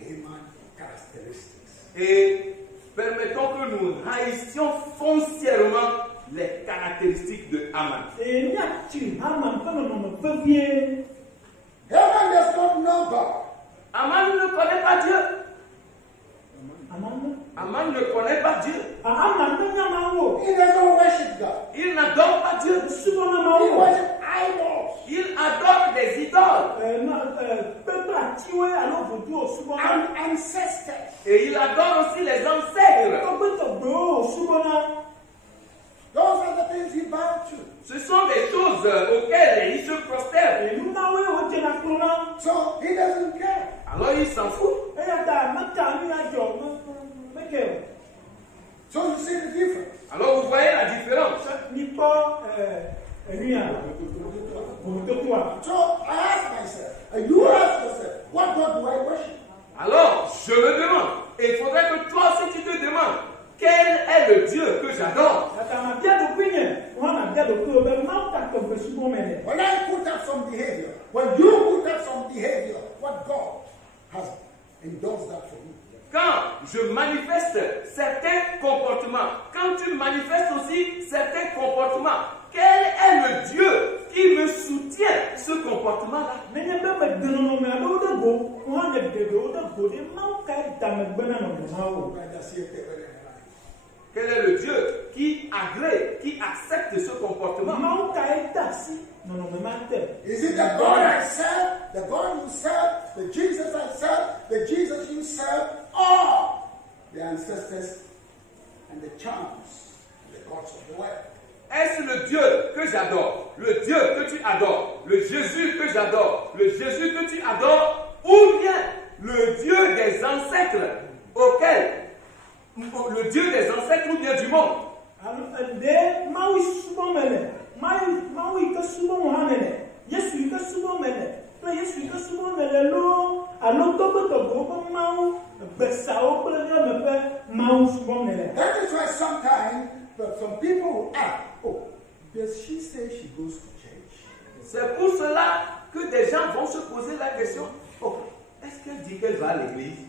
human characteristics. Et permettons que nous haïssions foncièrement les caractéristiques de Haman. Et il y a tu, Haman, quand on peut bien. Haman does not know God. Haman ne connaît pas Dieu. Haman? Haman ne connaît pas Dieu. Haman, non, non, He doesn't worship God. Il n'adore pas Dieu. He worships idols. Il adore des idoles. Peuple a tué alors vous dites au Soubana. And ancestors. Et il adore aussi les ancêtres. Those are the things he bowed to. Ce sont des choses auxquelles il se prosterne. So he doesn't care. Alors il s'en fout. So you see the difference. Alors vous voyez la différence. So I ask myself, and you ask yourself, what God do I worship? Alors je me demande, et il faudrait que toi aussi tu te demandes, quel est le Dieu que j'adore? When I put up some behavior, when you put up some behavior, what God has endorsed that for you. Quand je manifeste certains comportements, quand tu manifestes aussi certains comportements, quel est le Dieu qui me soutient ce comportement-là? Quel est le Dieu qui agrée, qui accepte ce comportement? Is it the God I serve, the God you serve, the Jesus I serve, the Jesus you serve, or the ancestors and the charms, and the gods of the world? Est-ce le Dieu que j'adore, le Dieu que tu adores, le Jésus que j'adore, le Jésus que tu adores, ou bien le Dieu des ancêtres auquel, le Dieu des ancêtres ou bien du monde? That is why sometimes some people will ask, oh, does she say she goes to church? C'est pour cela que des gens vont se poser la question, oh, est-ce qu'elle dit qu'elle va à l'église?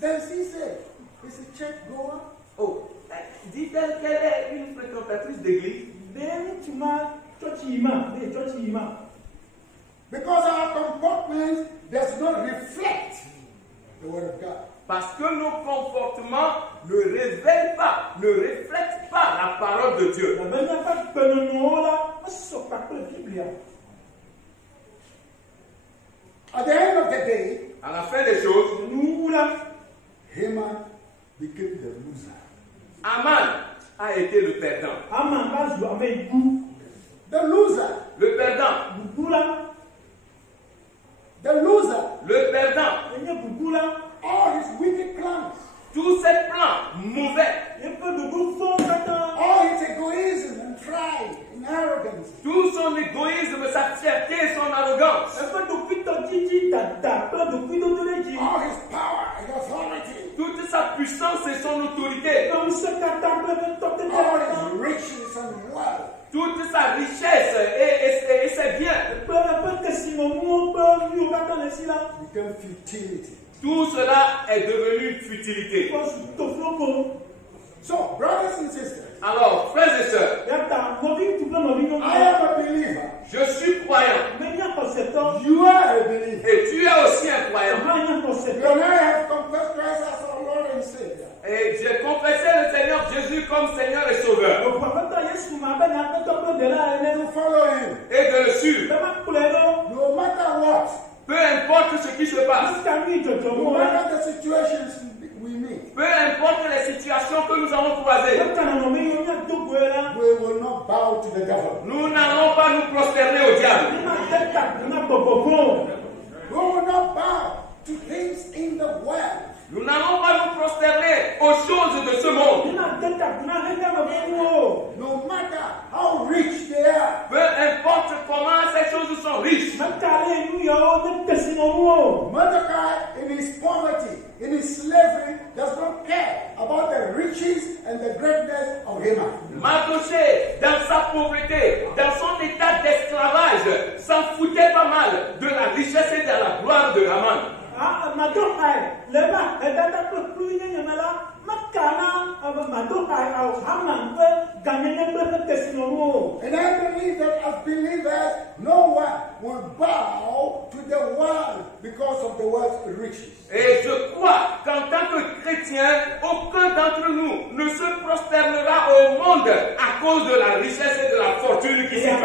Does he say, is a church goer? Oh, dit-elle qu'elle est une fréquentatrice d'église? Because our comportment does not reflect the word of God. Parce que nos comportements ne révèlent pas, ne reflètent pas la parole de Dieu. At the end of the day, À la fin des choses, Haman became the loser. Haman a été le perdant. The loser. Le perdant. The loser. Le perdant. All his wicked plans. Tous ces plans mauvais. All his egoism and pride and arrogance. Tout son égoïsme, sa fierté et son arrogance. All his power and authority. Toute sa puissance et son autorité. All his riches and wealth. Toute sa richesse et ses biens. became futility. Tout cela est devenu futilité. So, brothers and sisters, Alors, frères et sœurs, I am a believer. je suis croyant You are a believer. et tu es aussi un croyant. You and I have confessed Christ as our Lord and Savior. Et j'ai confessé le Seigneur Jésus comme Seigneur et Sauveur. To follow Him. Et de le suivre. No matter what. Peu importe ce qui se passe. No matter the situations we meet. Peu importe les situations que nous avons croisées. We will not bow to the devil. Nous n'allons pas nous prosterner au diable. We will not bow to things in the world. Nous n'allons pas nous prosterner aux choses de ce monde. No matter how rich they are. Peu importe comment ces choses sont riches. Mordecai, in his poverty, in his slavery, does not care about the riches and the greatness of Haman. Mardochée, dans sa pauvreté, dans son état d'esclavage, s'en foutait pas mal de la richesse et de la gloire de Haman. And I believe that as believers, no one will bow to the world because of the world's riches. Et je crois qu'en tant que chrétien, aucun d'entre nous ne se prosternera au monde à cause de la richesse et de la fortune qui s'y trouve.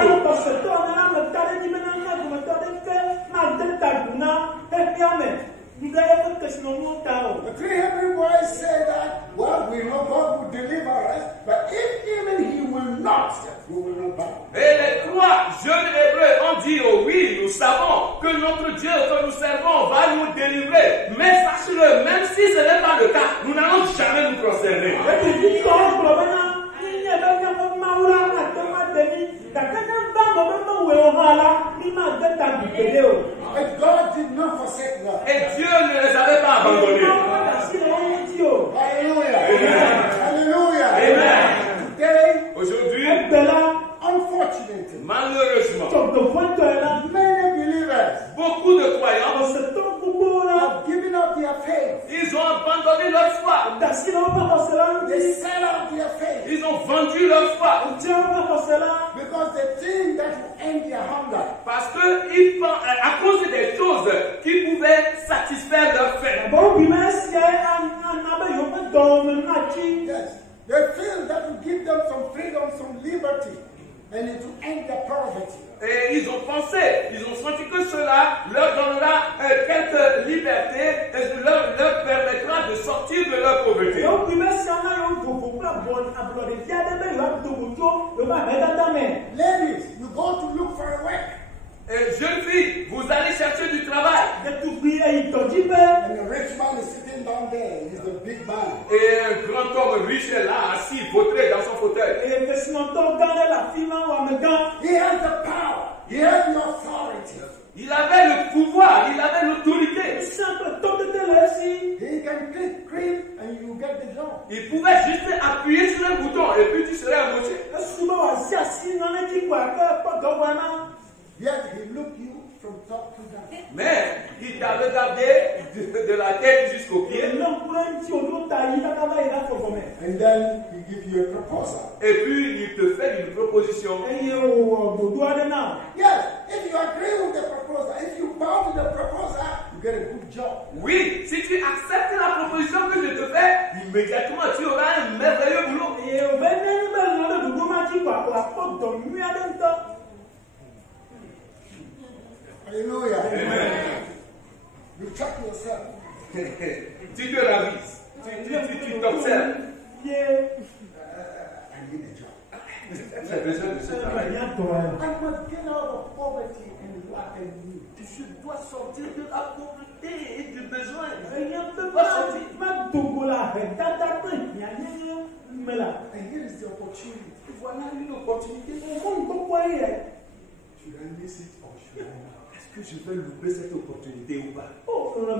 The three Hebrew boys say that, well, we know God will deliver us, but if even He will not, we will not bow. Et les trois jeunes Hébreux ont dit, oh oui, nous savons que notre Dieu que nous servons va nous délivrer. Mais sache-le, même si ce n'est pas le cas, nous n'allons jamais nous prosterner. But God did not forsake them. Et Dieu ne les avait pas abandonnés. Hallelujah. Amen. Hallelujah. Amen. Today, Aujourd'hui, unfortunately, malheureusement, many believers beaucoup de croyants, have given up their faith. ils ont abandonné leur foi. They sell out their faith Ils ont vendu leur foi. because they think that will end their hunger. Parce que ils pensent, à cause des choses qui pouvaient satisfaire leur faim. Yes. They feel that will give them some freedom, some liberty, and it will end their poverty. Et ils ont pensé, ils ont senti que cela leur donnera quelques libertés et leur permettra de sortir de leur pauvreté. Ladies, you go to look for a work, Jeune fille, vous allez chercher du travail. and the rich man is sitting down there. He's the big man. Et un grand homme riche est là, assis, vautré dans son fauteuil. He has the power. He has the authority. Il avait le pouvoir, il avait l'autorité. He can click, and you get the job. Il pouvait juste appuyer sur un bouton et puis tu serais embauché. Yet he looked you from top to down. Mais il t'a regardé de la tête jusqu'aux pieds. And then he gives you a proposal. Et puis il te fait une proposition. Yes, if you agree with the proposal, if you bow to the proposal, you get a good job. Oui, si tu acceptes la proposition que je te fais, immédiatement tu auras un merveilleux boulot. Hallelujah. Amen. You check yourself. Tu te ravises, tu t'observes. I need a job. J'ai besoin de ce travail. I must get out of poverty and lack and need. Je dois sortir de la pauvreté et du besoin. And here is the opportunity. Voilà une opportunité. Should I miss it or should I not? Est-ce que je vais louper cette opportunité ou pas? I am a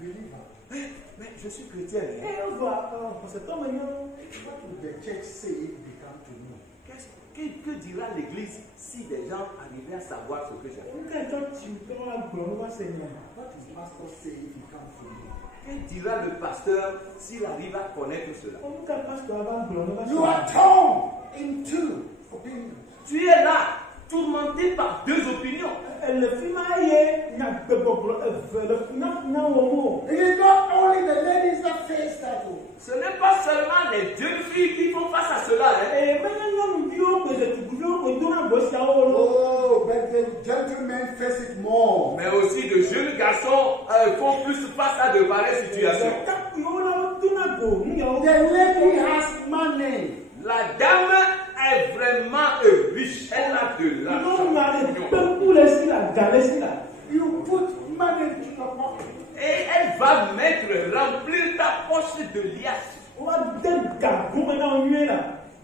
believer. Mais je suis chrétien. What would the church say if they come to know? Que dira l'Église si des gens arrivaient à savoir ce que j'ai fait? What is pastor saying if he comes to me? Que dira le pasteur s'il arrive à connaître cela? You are torn in two opinions. Tu es là, tourmenté par deux opinions. It is not only the ladies that face that. Ce n'est pas seulement les jeunes filles qui font face à cela. Oh, but the gentlemen face it more. Mais aussi de jeunes garçons font plus face à de pareilles situations. The lady has money. La dame est vraiment riche. Elle a de l'argent. You put money to your pocket. Et elle va remplir ta poche de liasses.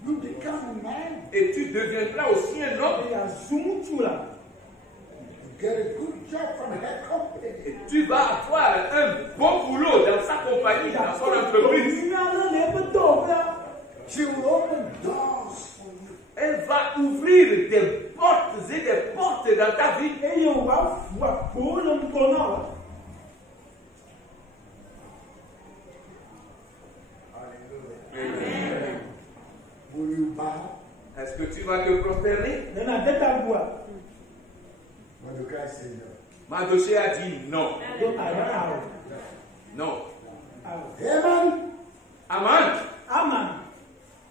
You become a man. Et tu deviendras aussi un homme. You get a good job from her company. Et tu vas avoir un bon boulot dans sa compagnie, dans son entreprise. She will open doors for you. Elle va ouvrir des portes et des portes dans ta vie. Amen. Will you bow? Est-ce que tu vas te prosterner? Mordecai said no. Mardochée a dit non. Non. Aman,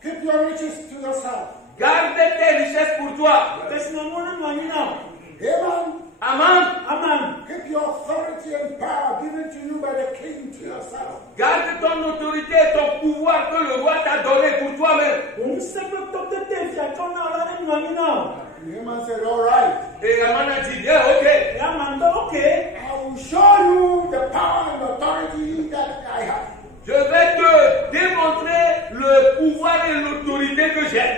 Keep your riches to yourself. garde tes richesses pour toi. Aman, Keep your authority and power given to you by the king to yourself. garde ton autorité et ton pouvoir que le roi t'a donné pour toi-même. Haman said, all right. Et Aman a dit bien, ok. I will show you the power and authority that I have. Je vais te démontrer le pouvoir et l'autorité que j'ai.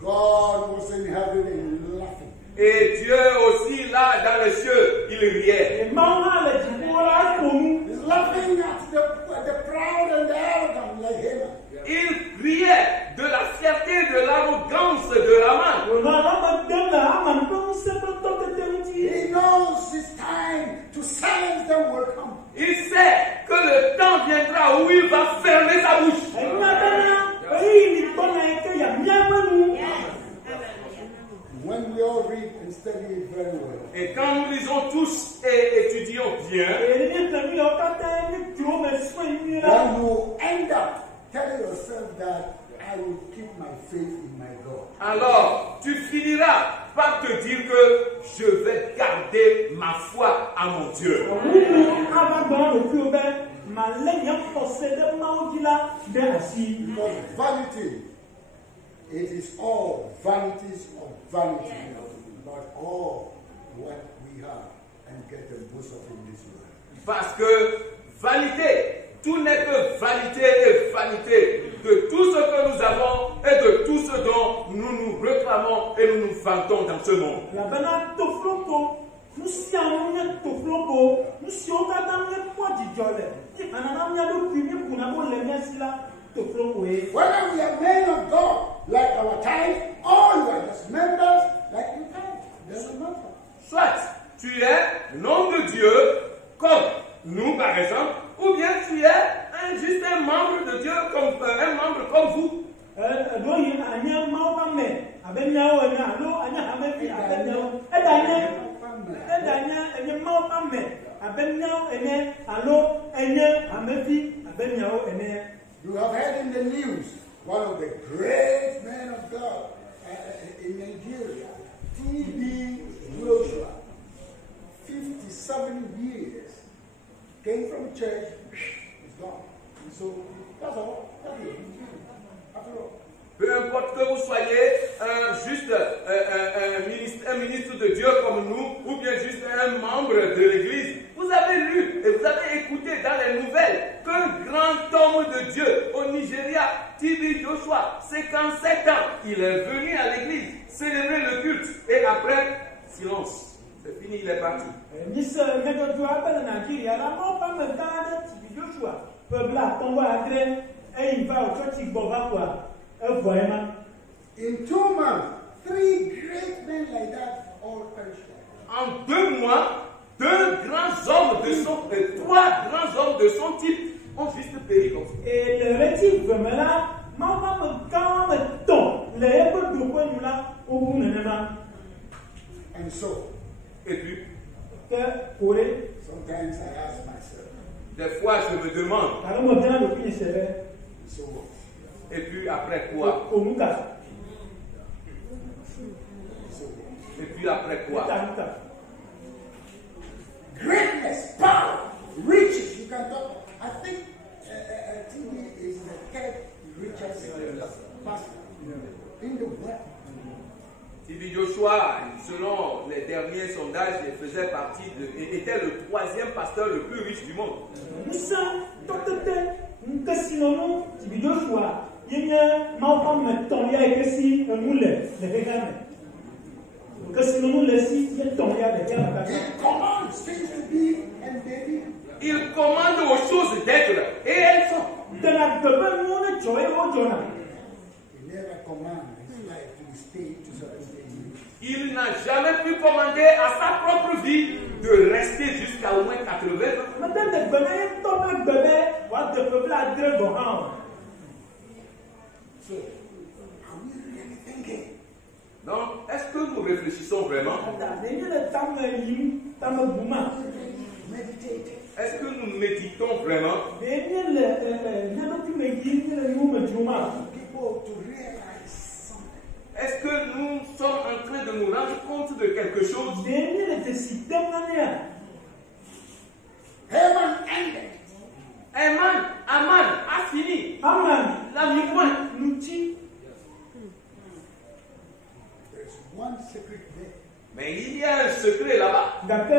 God was in heaven and laughing. Et Dieu aussi là dans les cieux, il riait. He's laughing at the proud and the arrogant like Haman. Il riait de la fierté, de l'arrogance de Haman. He knows his time to silence them will come. Il sait que le temps viendra où il va fermer sa bouche. When we all read and study it very well, Et quand nous lisons tous et étudions bien, then you end up telling yourself that I will keep my faith in my God. alors tu finiras par te dire que je vais garder ma foi à mon Dieu. Because vanity, it is all vanities of vanity, but all what we have and get and boast of in this world. Parce que vanité, tout n'est que vanité et vanité de tout ce que nous avons et de tout ce dont nous nous réclamons et nous nous vantons dans ce monde. Whether we are men of God, like our time, or you are just members, like you can, doesn't matter. Soit tu es un homme de Dieu, comme nous par exemple, ou bien tu es juste un membre de Dieu, comme un membre comme vous. You have heard in the news one of the great men of God in Nigeria, T.B. Joshua, 57 years, came from church, is gone. And so that's all. That's it. After all. Peu importe que vous soyez juste un ministre de Dieu comme nous, ou bien juste un membre de l'Église, vous avez lu et vous avez écouté dans les nouvelles qu'un grand homme de Dieu au Nigeria, T.B. Joshua, 57 ans, il est venu à l'Église célébrer le culte et après, silence. C'est fini, il est parti. In 2 months, 3 en 2 mois, 3 grands hommes de son type ont juste péri comme ça. Et le rétif là, maman me quand me tombe, les épaules de quoi nous là, au bout de l'année. And so, Et puis, sometimes I ask myself, des fois, je me demande, alors moi bien le pire c'est so what? et puis après quoi? au Mouka. So what? Et puis après quoi? Greatness, power, riches. You can talk. I think TV is the 3rd richest pastor in the world. TB Joshua, selon les derniers sondages, était le 3e pasteur le plus riche du monde. Il commande aux choses d'être et elles sont. He never commanded his life to be stayed to certain things. Il n'a jamais pu commander à sa propre vie de rester jusqu'à au moins 80 ans. So, are we really thinking? Donc, est-ce que nous réfléchissons vraiment? Meditating. Est-ce que nous méditons vraiment? People to realize something. Est-ce que nous sommes en train de nous rendre compte de quelque chose? Heaven ended. Aman a fini. La mi-point. There's one secret there. Mais il y a un secret là-bas. And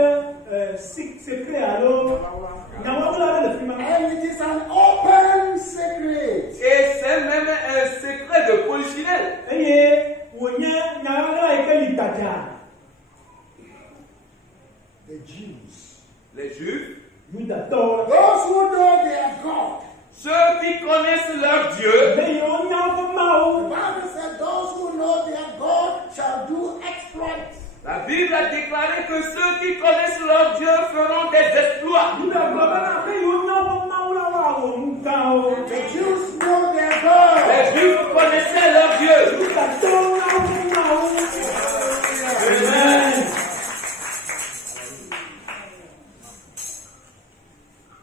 it is an open secret. Et c'est même un secret de polichinelle. The Jews, Les Juifs, those who know their God. ceux qui connaissent leur Dieu, The Bible said those who know their God shall do exploits. la Bible a déclaré que ceux qui connaissent leur Dieu feront des exploits. The Jews know their God. Les Juifs connaissaient leur Dieu. Amen.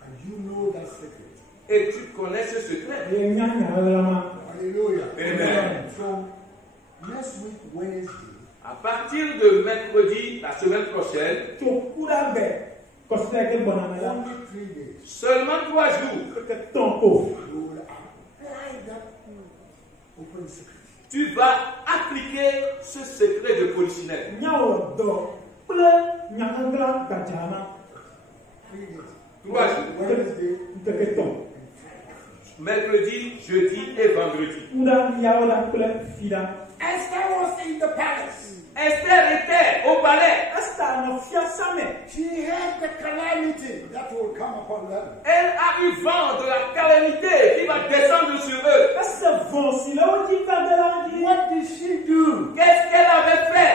And you know that secret. Et tu connais ce secret. Hallelujah. Amen. So next week, Wednesday, À partir de mercredi, la semaine prochaine, only 3 days, seulement 3 jours, you will apply that open secret. tu vas appliquer ce secret de polichinelle. 3 days. 3 jours. Wednesday, Mercredi, jeudi et vendredi. Esther was in the palace. Esther était au palais. She had the calamity that will come upon them. Elle a eu vent de la calamité qui va descendre sur eux. What did she do? Qu'est-ce qu'elle avait fait?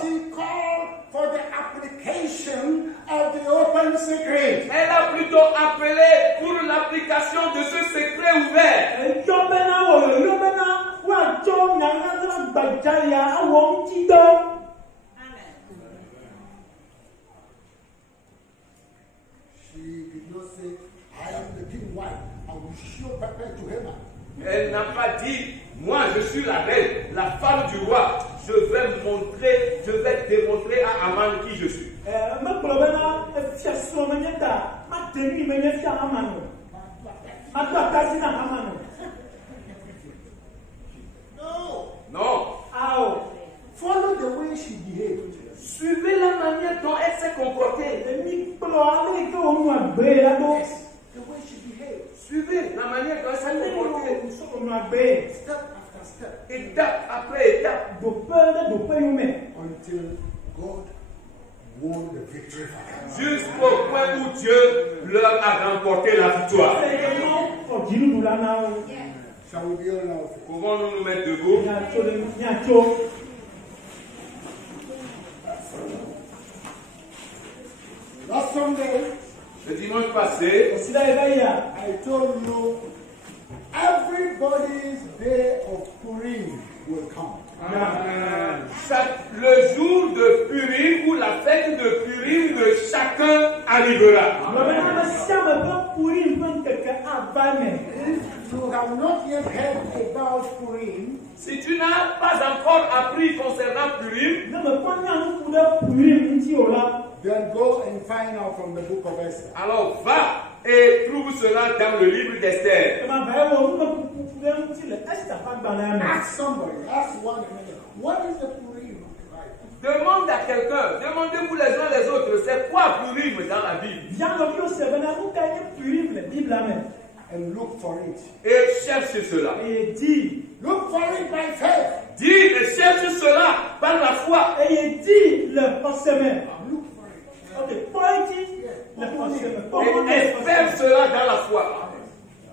She called for the application of the open secret. Elle a plutôt appelé pour l'application de ce secret ouvert. She did not say, I am the king wife. I will show pepper to Haman. Elle n'a pas dit, moi je suis la reine, la femme du roi. Je vais démontrer à Aman qui je suis. No. Non. Follow the way she behaved. Suivez la manière dont elle s'est comportée. The way she behaved. Suivez la manière dont elle s'est comportée. Step after step. Étape après étape. Until God won the victory for them. Jusqu'au point où Dieu leur a remporté la victoire. Shall we be on our feet? Pouvons-nous nous mettre debout? dimanche passé, I told you everybody's day of Purim will come. le jour de Purim ou la fête de Purim de chacun arrivera. If you have not yet heard about Purim, Si tu n'as pas encore appris concernant Purim, then go and find out from the book of Esther. alors va et trouve cela dans le livre d'Esther. Ask somebody, ask one another, what is the Purim? Demande à quelqu'un, demandez-vous les uns les autres, c'est quoi Purim dans la Bible? And look for it. Et cherche cela. Look for it by faith. Dis et cherche cela par la foi. Look for it. Et espère cela dans la foi.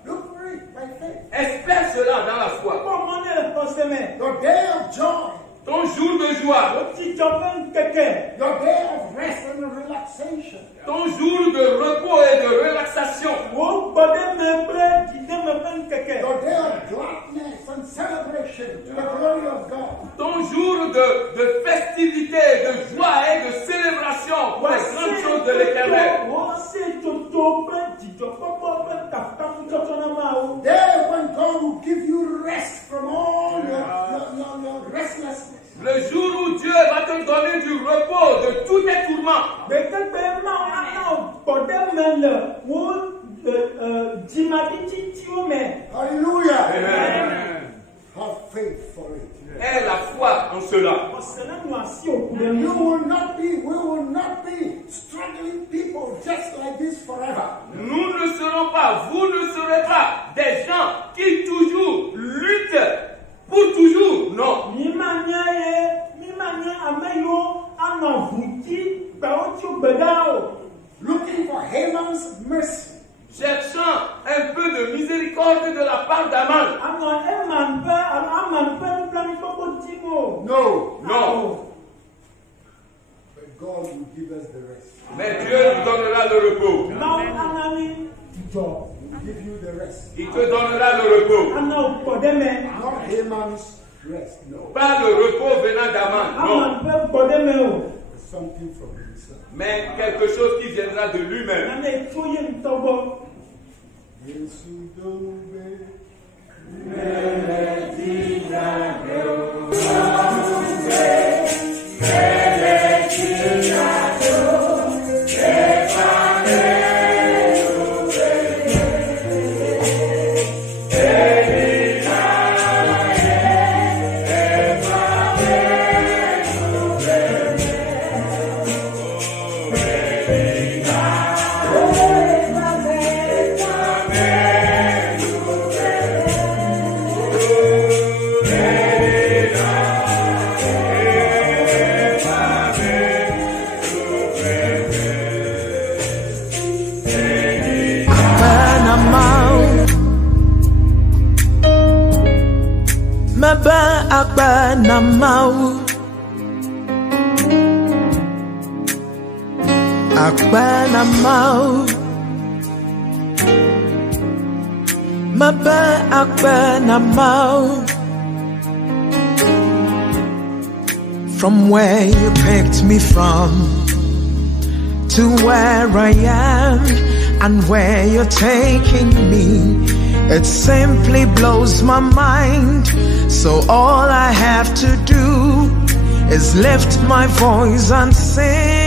Look for it by faith. Espère cela dans la foi. Your day of joy. Ton jour de joie. Your day of rest and relaxation. Ton jour de repos et de relaxation. Your day of gladness and celebration to the glory of God. Ton jour de festivité, de joie et de célébration pour les grandes choses de l'Éternel. Day when God will give you rest from all your restlessness. Le jour où Dieu va te donner du repos de tous tes tourments. Hallelujah. Amen. Have faith for it. Aie la foi en cela. We will not be struggling people just like this forever. Nous ne serons pas, vous ne serez pas des gens qui toujours luttent pour toujours. Non. Looking for Haman's mercy. Cherchant un peu de miséricorde de la part d'Aman. No. Non. But God will give us the rest. Mais Dieu nous donnera le repos. He will give you the rest. Il te donnera le repos. Not Haman's rest. No. Pas le repos venant d'Aman. Non. Something from himself. Mais quelque chose qui viendra de lui-même. From where you picked me from to where I am and where you're taking me, it simply blows my mind. So all I have to do is lift my voice and sing.